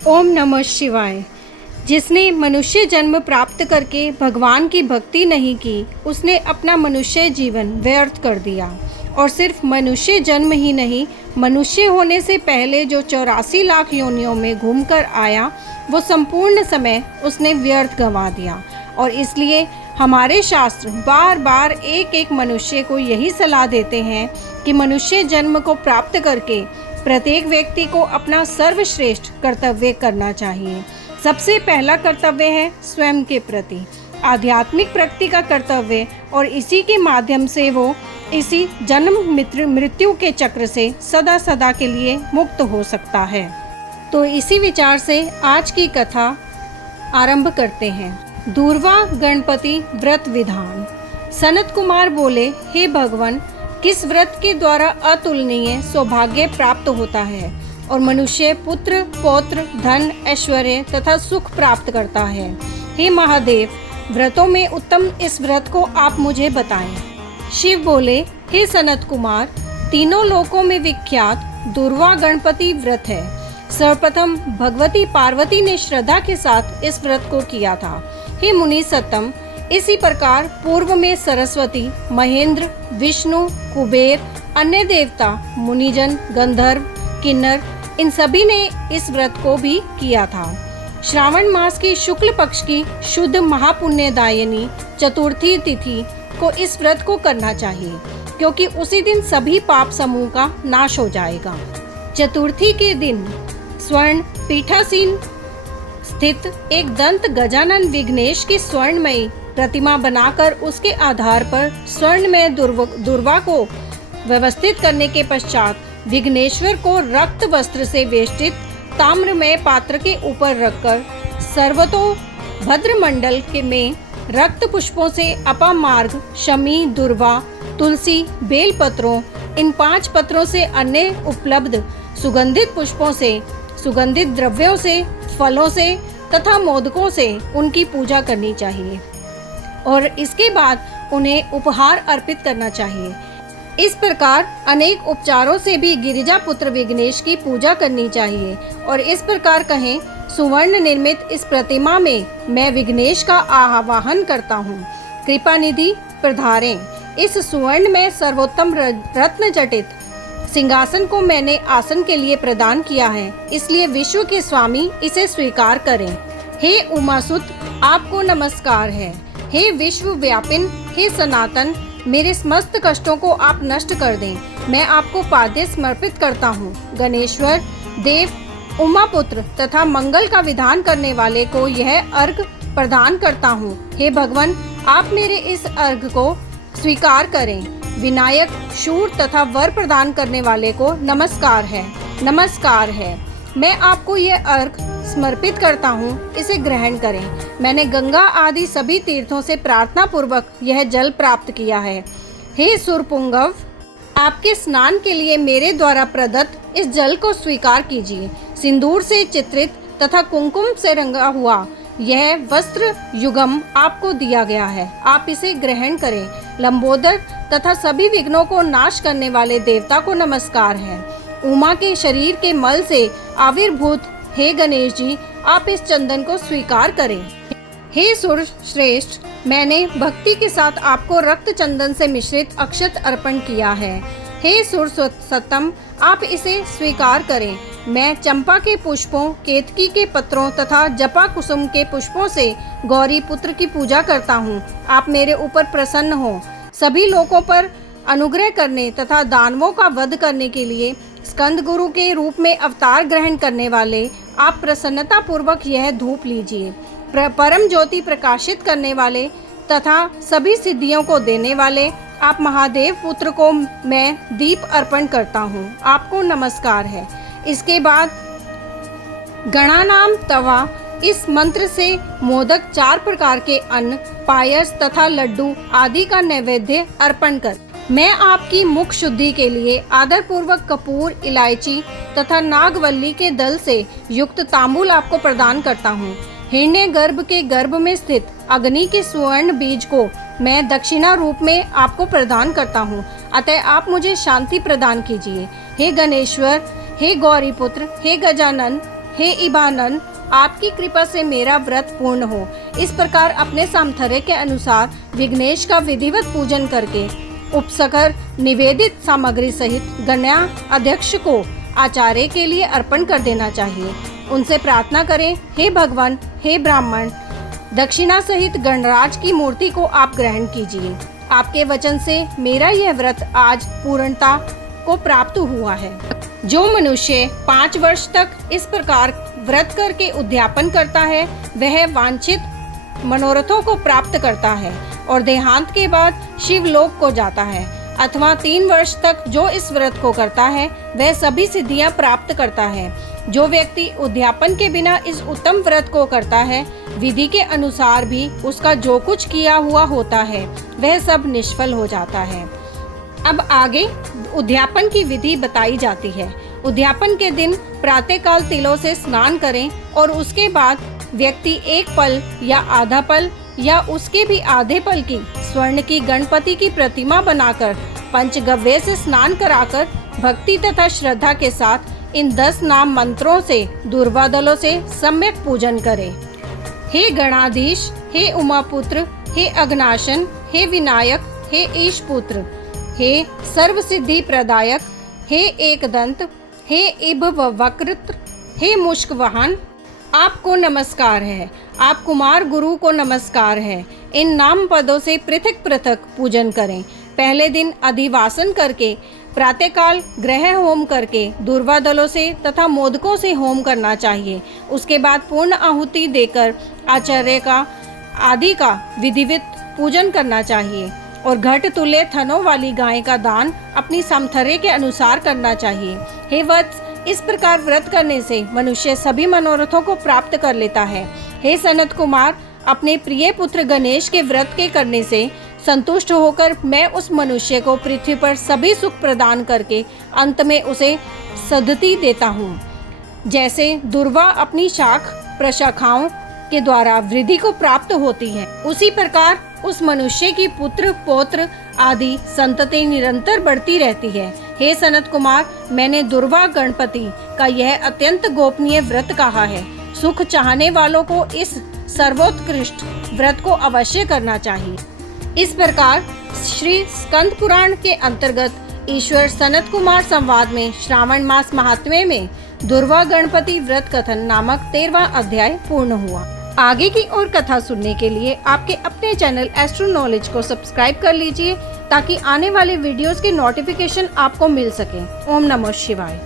ओम नमः शिवाय। जिसने मनुष्य जन्म प्राप्त करके भगवान की भक्ति नहीं की, उसने अपना मनुष्य जीवन व्यर्थ कर दिया। और सिर्फ मनुष्य जन्म ही नहीं, मनुष्य होने से पहले जो 84 लाख योनियों में घूमकर आया, वो संपूर्ण समय उसने व्यर्थ गंवा दिया। और इसलिए हमारे शास्त्र बार बार एक एक मनुष्य को यही सलाह देते हैं कि मनुष्य जन्म को प्राप्त करके प्रत्येक व्यक्ति को अपना सर्वश्रेष्ठ कर्तव्य करना चाहिए। सबसे पहला कर्तव्य है स्वयं के प्रति आध्यात्मिक प्रगति का कर्तव्य, और इसी के माध्यम से वो इसी जन्म मृत्यु के चक्र से सदा सदा के लिए मुक्त हो सकता है। तो इसी विचार से आज की कथा आरंभ करते हैं। दूर्वा गणपति व्रत विधान। सनत कुमार बोले, हे भगवान, किस व्रत के द्वारा अतुलनीय सौभाग्य प्राप्त होता है और मनुष्य पुत्र पौत्र धन ऐश्वर्य तथा सुख प्राप्त करता है। हे महादेव, व्रतों में उत्तम इस व्रत को आप मुझे बताएं। शिव बोले, हे सनत कुमार, तीनों लोकों में विख्यात दूर्वा गणपति व्रत है। सर्वप्रथम भगवती पार्वती ने श्रद्धा के साथ इस व्रत को किया था। हे मुनि सत्तम, इसी प्रकार पूर्व में सरस्वती, महेंद्र, विष्णु, कुबेर, अन्य देवता, मुनिजन, गंधर्व, किन्नर, इन सभी ने इस व्रत को भी किया था। श्रावण मास की शुक्ल पक्ष की शुद्ध महापुण्यदायिनी चतुर्थी तिथि को इस व्रत को करना चाहिए, क्योंकि उसी दिन सभी पाप समूह का नाश हो जाएगा। चतुर्थी के दिन स्वर्ण पीठासीन स्थित एक दंत गजानन विघ्नेश की स्वर्णमयी प्रतिमा बनाकर उसके आधार पर स्वर्णमय दुर्वा को व्यवस्थित करने के पश्चात विघ्नेश्वर को रक्त वस्त्र से वेष्टित ताम्रमय पात्र के ऊपर रखकर सर्वतो भद्रमंडल के में रक्त पुष्पों से अपामार्ग, शमी, दुर्वा, तुलसी, बेल पत्रों, इन 5 पत्रों से अन्य उपलब्ध सुगंधित पुष्पों से, सुगंधित द्रव्यों से, फलों से तथा मोदकों से उनकी पूजा करनी चाहिए और इसके बाद उन्हें उपहार अर्पित करना चाहिए। इस प्रकार अनेक उपचारों से भी गिरिजा पुत्र विघ्नेश की पूजा करनी चाहिए। और इस प्रकार कहें, सुवर्ण निर्मित इस प्रतिमा में मैं विघ्नेश का आवाहन करता हूँ। कृपा निधि प्रधारें। इस सुवर्ण में सर्वोत्तम रत्न जटित सिंहासन को मैंने आसन के लिए प्रदान किया है, इसलिए विश्व के स्वामी इसे स्वीकार करें। हे उमासुत, आपको नमस्कार है। हे विश्व व्यापिन, हे सनातन, मेरे समस्त कष्टों को आप नष्ट कर दें। मैं आपको पाद्य समर्पित करता हूँ। गणेश्वर, देव, उमापुत्र तथा मंगल का विधान करने वाले को यह अर्घ प्रदान करता हूँ। हे भगवान, आप मेरे इस अर्घ को स्वीकार करें। विनायक, शूर तथा वर प्रदान करने वाले को नमस्कार है, नमस्कार है। मैं आपको यह अर्घ समर्पित करता हूँ, इसे ग्रहण करें। मैंने गंगा आदि सभी तीर्थों से प्रार्थना पूर्वक यह जल प्राप्त किया है। हे सुरपुंगव, आपके स्नान के लिए मेरे द्वारा प्रदत्त इस जल को स्वीकार कीजिए। सिंदूर से चित्रित तथा कुमकुम से रंगा हुआ यह वस्त्र युगम आपको दिया गया है, आप इसे ग्रहण करें। लंबोदर तथा सभी विघ्नों को नाश करने वाले देवता को नमस्कार है। उमा के शरीर के मल से आविर्भूत हे गणेश जी, आप इस चंदन को स्वीकार करें। हे सुर श्रेष्ठ, मैंने भक्ति के साथ आपको रक्त चंदन से मिश्रित अक्षत अर्पण किया है। हे सुर सत्तम, आप इसे स्वीकार करें। मैं चंपा के पुष्पों, केतकी के पत्रों तथा जपा कुसुम के पुष्पों से गौरी पुत्र की पूजा करता हूँ। आप मेरे ऊपर प्रसन्न हो। सभी लोगों पर अनुग्रह करने तथा दानवों का वध करने के लिए स्कंद गुरु के रूप में अवतार ग्रहण करने वाले, आप प्रसन्नता पूर्वक यह धूप लीजिए। परम ज्योति प्रकाशित करने वाले तथा सभी सिद्धियों को देने वाले, आप महादेव पुत्र को मैं दीप अर्पण करता हूँ, आपको नमस्कार है। इसके बाद गणानाम तवा, इस मंत्र से मोदक 4 प्रकार के अन्न, पायस तथा लड्डू आदि का नैवेद्य अर्पण कर मैं आपकी मुख शुद्धि के लिए आदर पूर्वक कपूर, इलायची तथा नागवल्ली के दल से युक्त तांबूल आपको प्रदान करता हूँ। हिरण्य गर्भ के गर्भ में स्थित अग्नि के स्वर्ण बीज को मैं दक्षिणा रूप में आपको प्रदान करता हूँ, अतः आप मुझे शांति प्रदान कीजिए। हे गणेश्वर, हे गौरीपुत्र, हे गजानन, हे इबानन, आपकी कृपा से मेरा व्रत पूर्ण हो। इस प्रकार अपने सामर्थ्य के अनुसार विघ्नेश का विधिवत पूजन करके उपसकर निवेदित सामग्री सहित गण्या अध्यक्ष को आचार्य के लिए अर्पण कर देना चाहिए। उनसे प्रार्थना करें, हे भगवान, हे ब्राह्मण, दक्षिणा सहित गणराज की मूर्ति को आप ग्रहण कीजिए। आपके वचन से मेरा यह व्रत आज पूर्णता को प्राप्त हुआ है। जो मनुष्य 5 वर्ष तक इस प्रकार व्रत करके उद्यापन करता है, वह वांछित मनोरथों को प्राप्त करता है और देहांत के बाद शिवलोक को जाता है। अथवा 3 वर्ष तक जो इस व्रत को करता है, वह सभी सिद्धियां प्राप्त करता है। जो व्यक्ति उद्यापन के बिना इस उत्तम व्रत को करता है, विधि के अनुसार भी उसका जो कुछ किया हुआ होता है वह सब निष्फल हो जाता है। अब आगे उद्यापन की विधि बताई जाती है। उद्यापन के दिन प्रातःकाल तिलों से स्नान करें और उसके बाद व्यक्ति 1 पल या आधा पल या उसके भी आधे पल की स्वर्ण की गणपति की प्रतिमा बनाकर पंचगव्य से स्नान कराकर भक्ति तथा श्रद्धा के साथ इन 10 नाम मंत्रों से दुर्वा दलों से सम्यक पूजन करें। हे गणाधीश, हे उमापुत्र, हे अग्नाशन, हे विनायक, हे ईशपुत्र, हे सर्व सिद्धि प्रदायक, हे एकदंत, हे इभ वक्रत्र, हे मुष्क वाहन, आपको नमस्कार है। आप कुमार गुरु को नमस्कार है। इन नाम पदों से पृथक पृथक पूजन करें। पहले दिन अधिवासन करके प्रातःकाल ग्रह होम करके दुर्वा दलों से तथा मोदकों से होम करना चाहिए। उसके बाद पूर्ण आहुति देकर आचार्य का आदि का विधिवत पूजन करना चाहिए और घट तुल्य थनों वाली गाय का दान अपनी सामर्थ्य के अनुसार करना चाहिए। हे वत्स, इस प्रकार व्रत करने से मनुष्य सभी मनोरथों को प्राप्त कर लेता है। हे सनत कुमार, अपने प्रिय पुत्र गणेश के व्रत के करने से संतुष्ट होकर मैं उस मनुष्य को पृथ्वी पर सभी सुख प्रदान करके अंत में उसे सद्गति देता हूँ। जैसे दुर्वा अपनी शाख प्रशाखाओं के द्वारा वृद्धि को प्राप्त होती है, उसी प्रकार उस मनुष्य की पुत्र पौत्र आदि संतति निरंतर बढ़ती रहती है। हे सनत कुमार, मैंने दुर्वा गणपति का यह अत्यंत गोपनीय व्रत कहा है। सुख चाहने वालों को इस सर्वोत्कृष्ट व्रत को अवश्य करना चाहिए। इस प्रकार श्री स्कंद पुराण के अंतर्गत ईश्वर सनत कुमार संवाद में श्रावण मास महात्म्य में दुर्वा गणपति व्रत कथन नामक 13वां अध्याय पूर्ण हुआ। आगे की और कथा सुनने के लिए आपके अपने चैनल एस्ट्रो नॉलेज को सब्सक्राइब कर लीजिए ताकि आने वाले वीडियोस के नोटिफिकेशन आपको मिल सके। ओम नमः शिवाय।